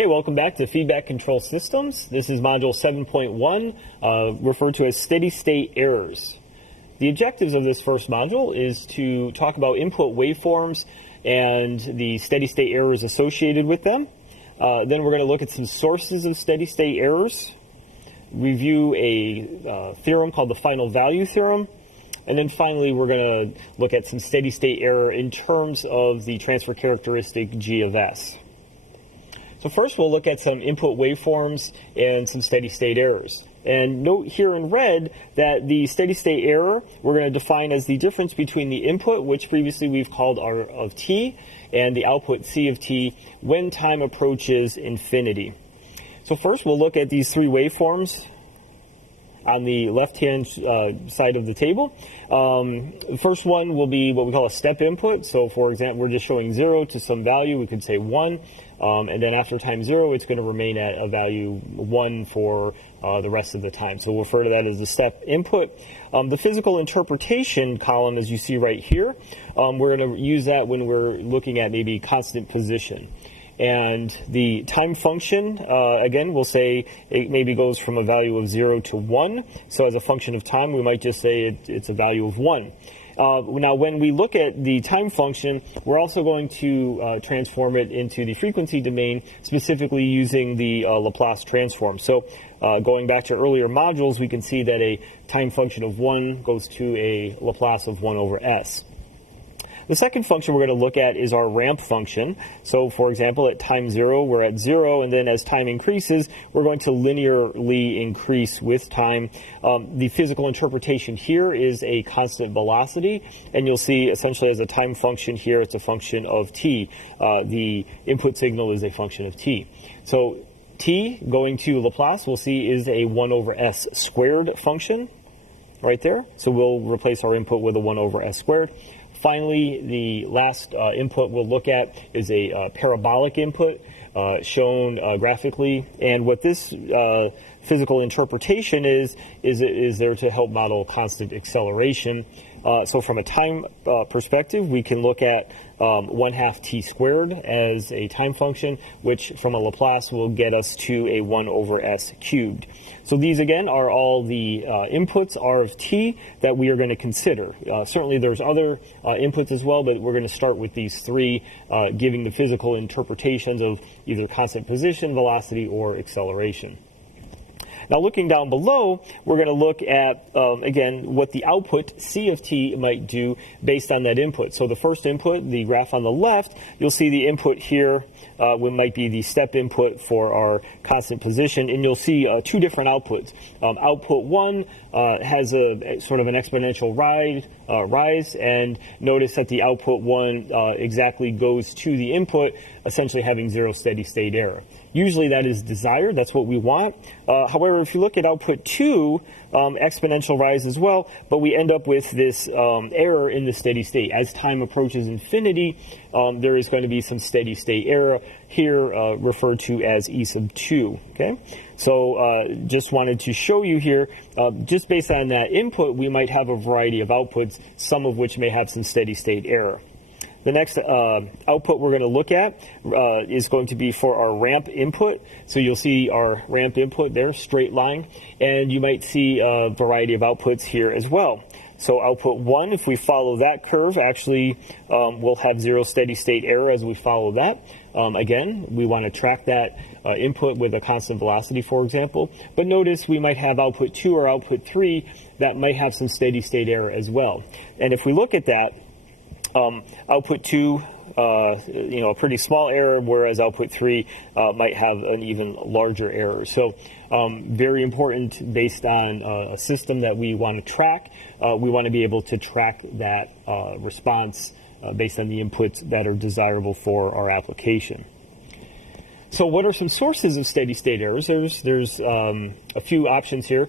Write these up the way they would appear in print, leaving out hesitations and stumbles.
Okay, welcome back to Feedback Control Systems. This is Module 7.1, referred to as Steady State Errors. The objectives of this first module is to talk about input waveforms and the steady state errors associated with them. Then we're going to look at some sources of steady state errors, review a theorem called the final value theorem, and then finally we're going to look at some steady state error in terms of the transfer characteristic G of S. So first we'll look at some input waveforms and some steady state errors. And note here in red that the steady state error we're going to define as the difference between the input, which previously we've called R of t, and the output C of t when time approaches infinity. So first we'll look at these three waveforms on the left-hand side of the table. The first one will be what we call a step input. So for example, we're just showing 0 to some value. We could say 1. And then after time 0, it's going to remain at a value 1 for the rest of the time. So we'll refer to that as the step input. The physical interpretation column, as you see right here, we're going to use that when we're looking at maybe constant position. And the time function, again, we'll say it maybe goes from a value of 0 to 1. So as a function of time, we might just say it's a value of 1. Now, when we look at the time function, we're also going to transform it into the frequency domain, specifically using the Laplace transform. So going back to earlier modules, we can see that a time function of 1 goes to a Laplace of 1 over s. The second function we're going to look at is our ramp function. So, for example, at time 0, we're at 0, and then as time increases, we're going to linearly increase with time. The physical interpretation here is a constant velocity, and you'll see essentially as a time function here, it's a function of t. The input signal is a function of t. So, t going to Laplace, we'll see, is a 1 over s squared function right there. So we'll replace our input with a 1 over s squared. Finally, the last input we'll look at is a parabolic input shown graphically. And what this physical interpretation is there to help model constant acceleration. So from a time perspective, we can look at 1/2 t squared as a time function, which from a Laplace will get us to a 1 over s cubed. So these again are all the inputs R of t that we are going to consider. Certainly there's other inputs as well, but we're going to start with these three, giving the physical interpretations of either constant position, velocity, or acceleration. Now looking down below, we're going to look at, again, what the output C of t might do based on that input. So the first input, the graph on the left, you'll see the input here might be the step input for our constant position, and you'll see two different outputs. Output 1 has a sort of an exponential rise, and notice that the output 1 exactly goes to the input, essentially having 0 steady state error. Usually that is desired, that's what we want. However, if you look at output 2, exponential rise as well, but we end up with this error in the steady state. As time approaches infinity, there is going to be some steady state error here referred to as E sub 2. Okay, so just wanted to show you here, just based on that input, we might have a variety of outputs, some of which may have some steady state error. The next output we're going to look at is going to be for our ramp input. So you'll see our ramp input there, straight line, and you might see a variety of outputs here as well. So output 1, if we follow that curve, actually we'll have 0 steady state error as we follow that. Again, we want to track that input with a constant velocity, for example. But notice we might have output 2 or output 3 that might have some steady state error as well. And if we look at that, output 2, a pretty small error, whereas output 3 might have an even larger error. So very important based on a system that we want to track. We want to be able to track that response based on the inputs that are desirable for our application. So what are some sources of steady state errors? There's a few options here.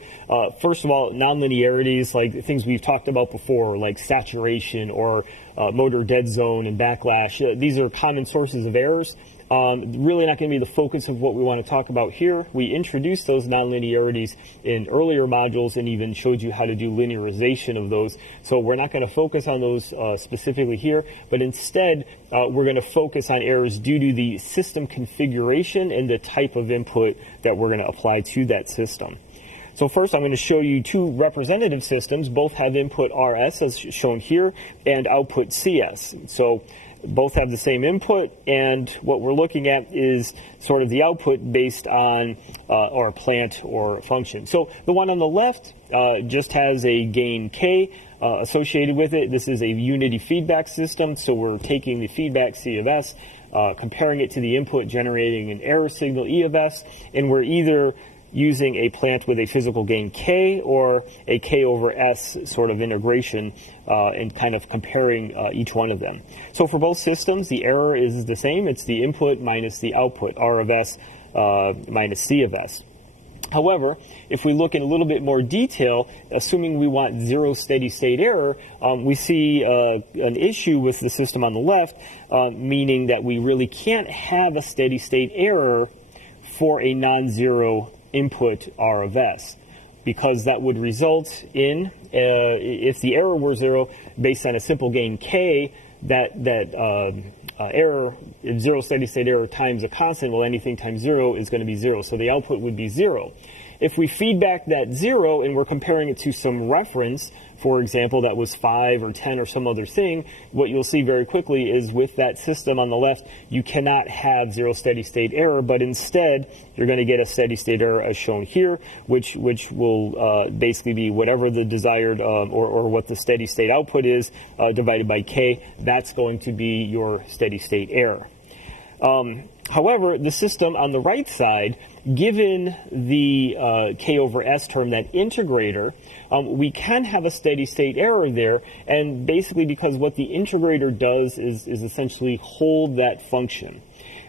First of all, nonlinearities, like things we've talked about before, like saturation or motor dead zone and backlash. These are common sources of errors. Really not going to be the focus of what we want to talk about here. We introduced those nonlinearities in earlier modules and even showed you how to do linearization of those. So we're not going to focus on those specifically here, but instead we're going to focus on errors due to the system configuration and the type of input that we're going to apply to that system. So first I'm going to show you two representative systems. Both have input RS as shown here and output CS. So both have the same input, and what we're looking at is sort of the output based on or a plant or a function. So the one on the left just has a gain K associated with it. This is a unity feedback system, so we're taking the feedback C of S, comparing it to the input, generating an error signal E of S, and we're either using a plant with a physical gain K or a K over S sort of integration and kind of comparing each one of them. So for both systems, the error is the same. It's the input minus the output, R of S minus C of S. However, if we look in a little bit more detail, assuming we want zero steady state error, we see an issue with the system on the left, meaning that we really can't have a steady state error for a non-zero input R of S, because that would result in, if the error were zero based on a simple gain K, that error, zero steady state error times a constant, well, anything times zero is going to be zero, so the output would be zero. If we feedback that zero and we're comparing it to some reference, for example, that was 5 or 10 or some other thing, what you'll see very quickly is with that system on the left, you cannot have zero steady state error, but instead you're going to get a steady state error as shown here, which will basically be whatever the desired or what the steady state output is divided by K. That's going to be your steady state error. However, the system on the right side, given the K over S term, that integrator, we can have a steady state error there, and basically because what the integrator does is essentially hold that function.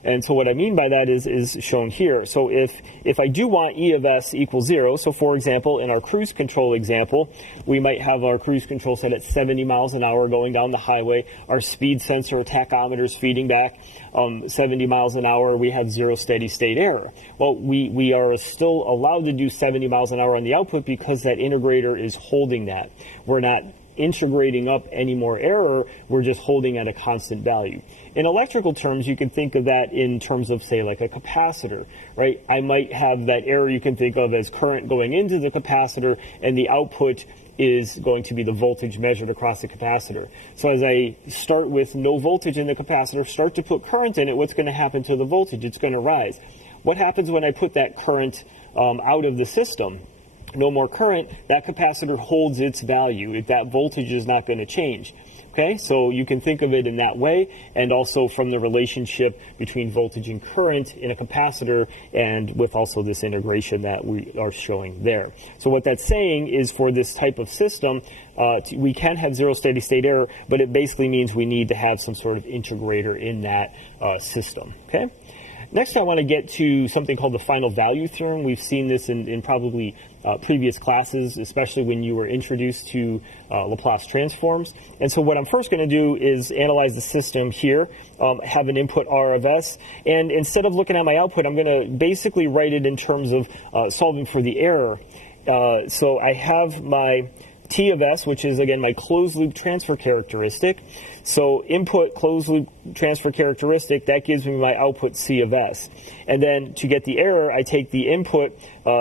And so what I mean by that is shown here. So if I do want E of S equals 0, so for example, in our cruise control example, we might have our cruise control set at 70 miles an hour going down the highway. Our speed sensor or tachometer is feeding back 70 miles an hour. We have zero steady state error. Well, we are still allowed to do 70 miles an hour on the output because that integrator is holding that. We're not integrating up any more error, we're just holding at a constant value. In electrical terms, you can think of that in terms of, say, like a capacitor, right? I might have that error you can think of as current going into the capacitor, and the output is going to be the voltage measured across the capacitor. So as I start with no voltage in the capacitor, start to put current in it, what's going to happen to the voltage? It's going to rise. What happens when I put that current out of the system? No more current, that capacitor holds its value. That voltage is not going to change. Okay, so you can think of it in that way, and also from the relationship between voltage and current in a capacitor, and with also this integration that we are showing there. So what that's saying is for this type of system, we can have zero steady state error, but it basically means we need to have some sort of integrator in that system. Okay. Next, I want to get to something called the final value theorem. We've seen this in probably previous classes, especially when you were introduced to Laplace transforms. And so what I'm first going to do is analyze the system here, have an input R of S, and instead of looking at my output, I'm going to basically write it in terms of solving for the error. So I have my T of S, which is, again, my closed loop transfer characteristic. So input closed loop transfer characteristic, that gives me my output C of S. And then to get the error, I take the input,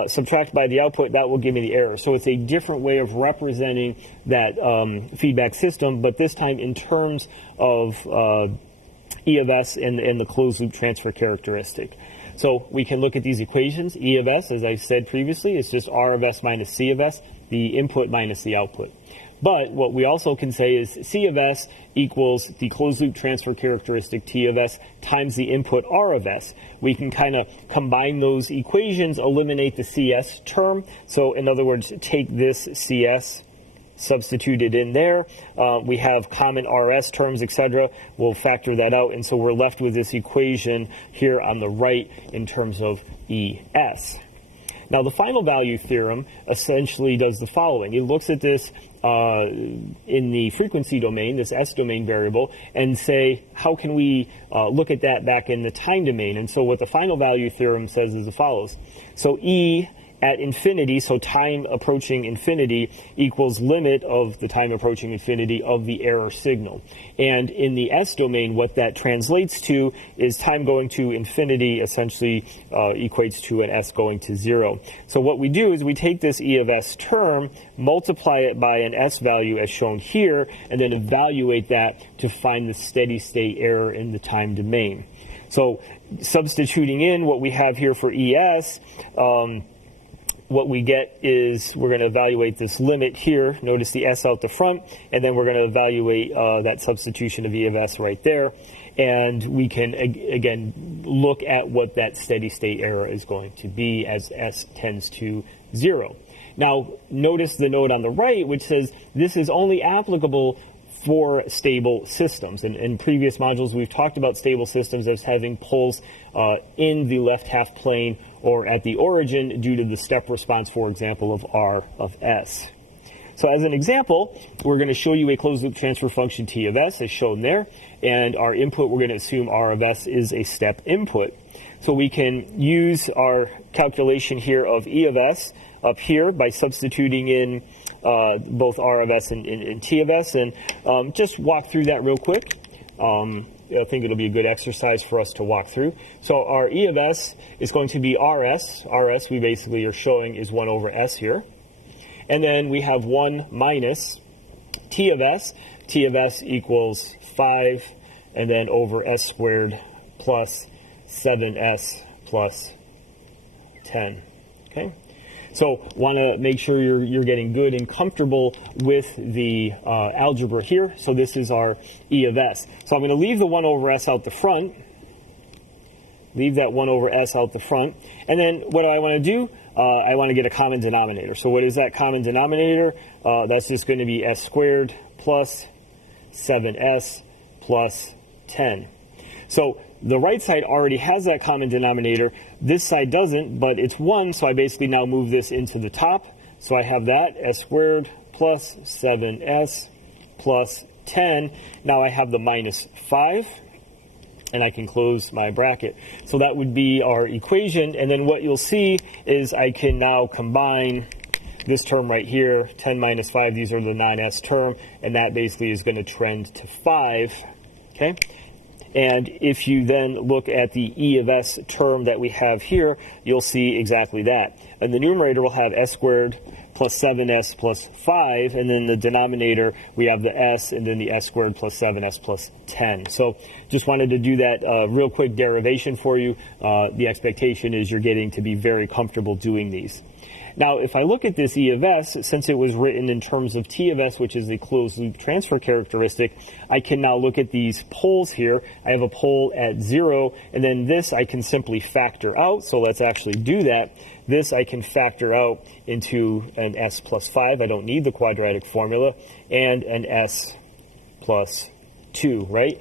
subtract by the output, that will give me the error. So it's a different way of representing that feedback system, but this time in terms of E of S and the closed loop transfer characteristic. So we can look at these equations. E of S, as I said previously, is just R of S minus C of S, the input minus the output. But what we also can say is C of S equals the closed loop transfer characteristic T of S times the input R of S. We can kind of combine those equations, eliminate the CS term. So in other words, take this CS, substitute it in there. We have common RS terms, etc. We'll factor that out. And so we're left with this equation here on the right in terms of ES. Now, the final value theorem essentially does the following. It looks at this in the frequency domain, this S domain variable, and say, how can we look at that back in the time domain? And so what the final value theorem says is as follows. So E at infinity, so time approaching infinity, equals limit of the time approaching infinity of the error signal. And in the S domain, what that translates to is time going to infinity essentially equates to an S going to 0. So what we do is we take this E of S term, multiply it by an S value as shown here, and then evaluate that to find the steady state error in the time domain. So substituting in what we have here for ES, what we get is we're going to evaluate this limit here. Notice the S out the front, and then we're going to evaluate that substitution of E of S right there. And we can, again, look at what that steady state error is going to be as S tends to 0. Now, notice the note on the right, which says this is only applicable for stable systems. And in previous modules, we've talked about stable systems as having poles in the left half plane or at the origin due to the step response, for example, of R of S. So as an example, we're going to show you a closed loop transfer function T of S as shown there, and our input, we're going to assume R of S is a step input. So we can use our calculation here of E of S up here by substituting in both R of S and T of S, and just walk through that real quick. I think it'll be a good exercise for us to walk through. So our E of S is going to be RS. RS we basically are showing is 1 over S here. And then we have 1 minus T of S. T of S equals 5, and then over S squared plus 7S plus 10. Okay? So want to make sure you're getting good and comfortable with the algebra here. So this is our E of S. So I'm going to leave the 1 over S out the front. Leave that 1 over S out the front. And then what I want to do, I want to get a common denominator. So what is that common denominator? That's just going to be S squared plus 7S plus 10. So the right side already has that common denominator. This side doesn't, but it's 1, so I basically now move this into the top. So I have that, S squared plus 7S plus 10. Now I have the minus 5, and I can close my bracket. So that would be our equation, and then what you'll see is I can now combine this term right here, 10 minus 5, these are the non-S term, and that basically is going to trend to 5, okay? And if you then look at the E of S term that we have here, you'll see exactly that. And the numerator will have S squared plus 7S plus 5, and then the denominator, we have the S, and then the S squared plus 7S plus 10. So just wanted to do that real quick derivation for you. The expectation is you're getting to be very comfortable doing these. Now, if I look at this E of S, since it was written in terms of T of S, which is the closed loop transfer characteristic, I can now look at these poles here. I have a pole at 0, and then this I can simply factor out. So let's actually do that. This I can factor out into an S plus 5. I don't need the quadratic formula. And an S plus 2, right?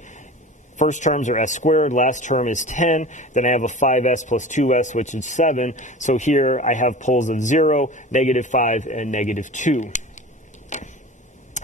First terms are S squared, last term is 10, then I have a 5S plus 2S, which is 7. So here I have poles of 0, negative 5, and negative 2.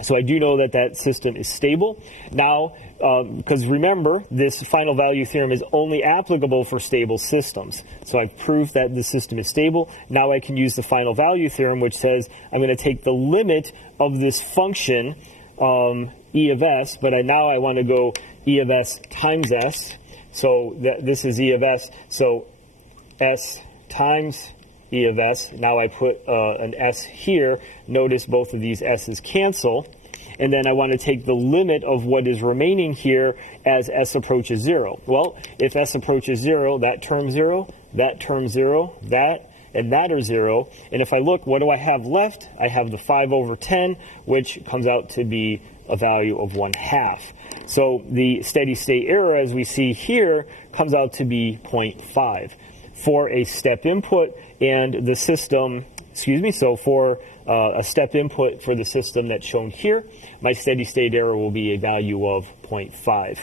So I do know that that system is stable. Now, because remember, this final value theorem is only applicable for stable systems. So I've proved that the system is stable. Now I can use the final value theorem, which says I'm going to take the limit of this function, E of S, but now I want to go E of S times S. So this is E of S. So S times E of S. Now I put an S here. Notice both of these S's cancel. And then I want to take the limit of what is remaining here as S approaches 0. Well, if S approaches 0, that term 0, that term 0, that, and that are 0. And if I look, what do I have left? I have the 5 over 10, which comes out to be a value of 1/2. So the steady state error, as we see here, comes out to be 0.5 for a step input, and the system, so for a step input for the system that's shown here, my steady state error will be a value of 0.5.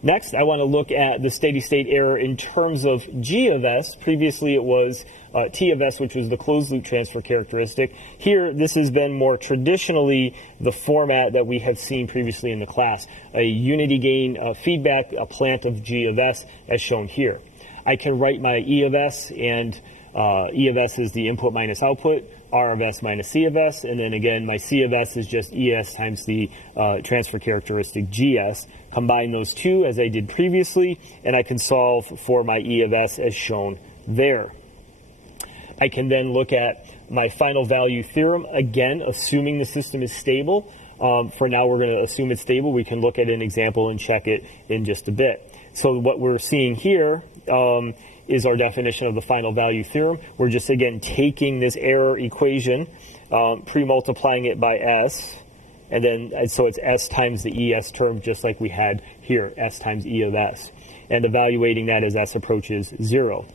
Next, I want to look at the steady state error in terms of G of S. Previously, it was T of S, which was the closed loop transfer characteristic. Here, this has been more traditionally the format that we have seen previously in the class. A unity gain feedback, a plant of G of S, as shown here. I can write my E of S, and E of S is the input minus output, R of S minus C of S, and then again, my C of S is just ES times the transfer characteristic GS. Combine those two as I did previously, and I can solve for my E of S as shown there. I can then look at my final value theorem, again, assuming the system is stable. For now, we're going to assume it's stable. We can look at an example and check it in just a bit. So what we're seeing here is our definition of the final value theorem. We're just, again, taking this error equation, pre-multiplying it by S, and then so it's S times the ES term, just like we had here, S times E of S, and evaluating that as S approaches 0.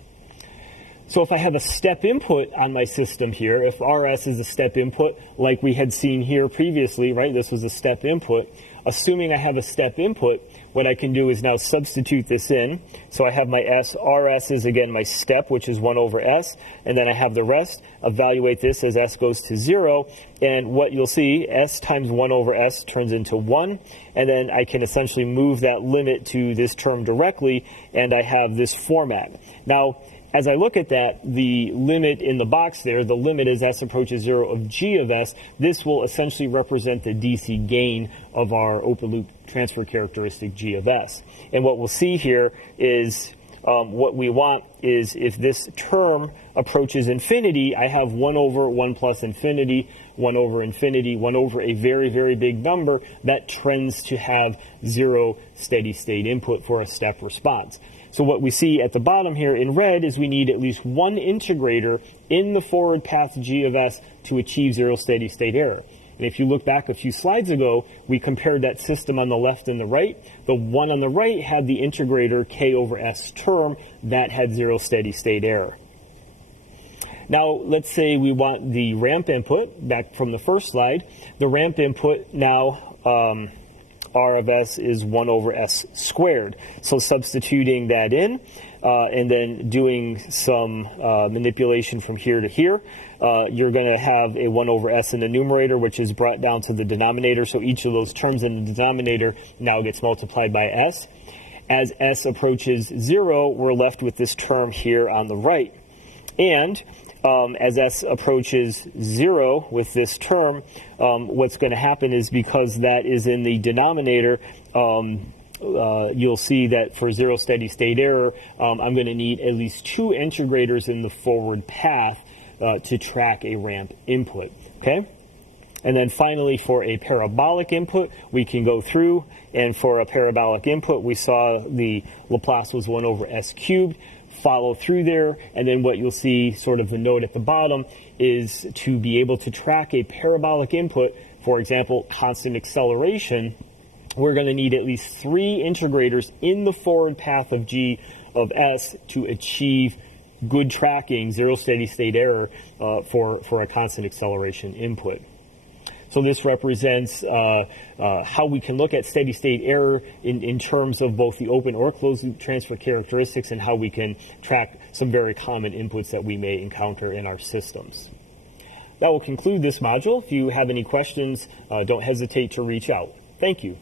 So if I have a step input on my system here, if RS is a step input like we had seen here previously, right, this was a step input, assuming I have a step input, what I can do is now substitute this in. So I have my S. RS is, again, my step, which is 1 over S. And then I have the rest. Evaluate this as S goes to 0. And what you'll see, S times 1 over S turns into 1. And then I can essentially move that limit to this term directly, and I have this format. Now, as I look at that, the limit in the box there, the limit as S approaches 0 of G of S, this will essentially represent the DC gain of our open loop transfer characteristic G of S. And what we'll see here is what we want is if this term approaches infinity, I have 1 over 1 plus infinity, 1 over infinity, 1 over a very, very big number that trends to have 0 steady state input for a step response. So what we see at the bottom here in red is we need at least one integrator in the forward path G of S to achieve 0 steady state error. And if you look back a few slides ago, we compared that system on the left and the right. The one on the right had the integrator K over S term that had 0 steady state error. Now, let's say we want the ramp input, back from the first slide. The ramp input now, R of S is 1 over S squared. So substituting that in and then doing some manipulation from here to here, you're going to have a 1 over S in the numerator, which is brought down to the denominator. So each of those terms in the denominator now gets multiplied by S. As S approaches 0, we're left with this term here on the right. And as S approaches 0 with this term, what's going to happen is because that is in the denominator, you'll see that for 0 steady state error, I'm going to need at least 2 integrators in the forward path to track a ramp input. Okay? And then finally, for a parabolic input, we can go through, and for a parabolic input, we saw the Laplace was 1 over S cubed. Follow through there, and then what you'll see, sort of the note at the bottom, is to be able to track a parabolic input, for example, constant acceleration, we're going to need at least 3 integrators in the forward path of G of S to achieve good tracking, 0 steady state error for a constant acceleration input. So this represents how we can look at steady state error in terms of both the open or closed loop transfer characteristics and how we can track some very common inputs that we may encounter in our systems. That will conclude this module. If you have any questions, don't hesitate to reach out. Thank you.